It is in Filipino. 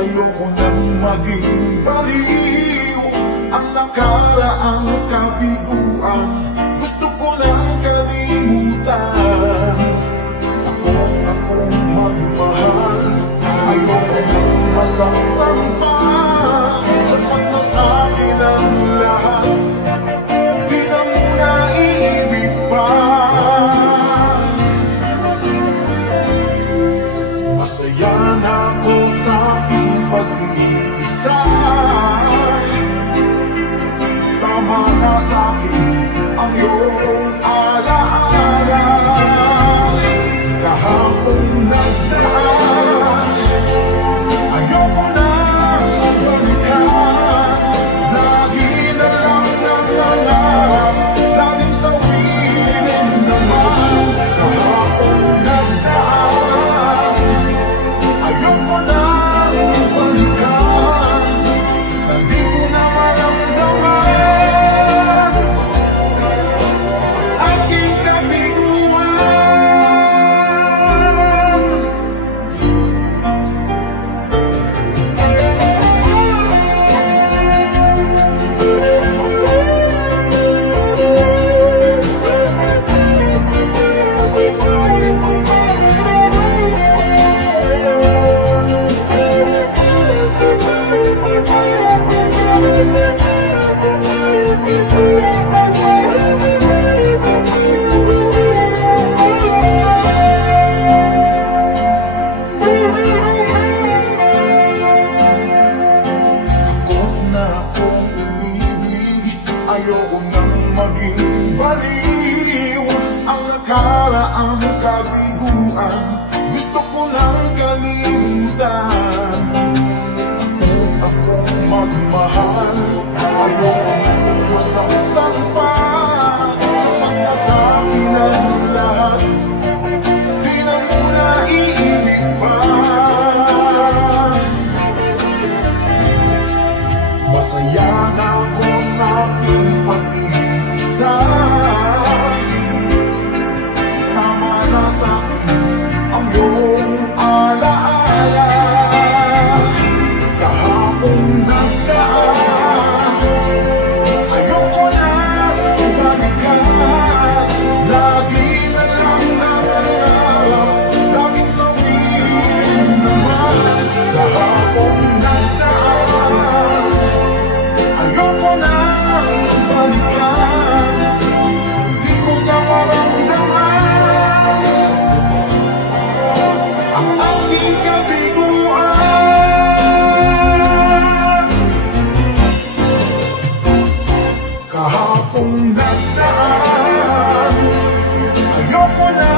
Ayoko nang maging baliw ang nakaraang kabiguan. Gusto ko nang kalimutan. Akong magmahal. Ayoko nang masaktan pa. Sapat na sa'kin ang lahat. Di na muna iibig pa. Masaya na ako sa pag-iisa. Tama na sa'kin ang iyong alaala. Kahapon nagdaan, ayoko na balikan. Lagi na lang nangangarap, laging sawihin naman. Kahapon nagdaan, ayoko na balikan. Hindi ko na maramdaman aking kabiguan. Ayoko nang maging baliw ang nakaraang kabiguan. Gusto ko nang kalimutan. Akong magmahal. Ayoko nang masaktan pa. Sapat na sa'kin ang lahat. Di na muna iibig pa. Masaya na ako sa aking pag-iisa. Tama na sa'kin ang iyong alaala. Kahapon nagdaan, ayoko na balikan. Lagi na lang nangangarap, laging sabihin naman. Kahapon nagdaan, ayoko na balikan. Hindi ko na maramdaman ang aking kabiguan. Kahapon nagdaan, ayoko na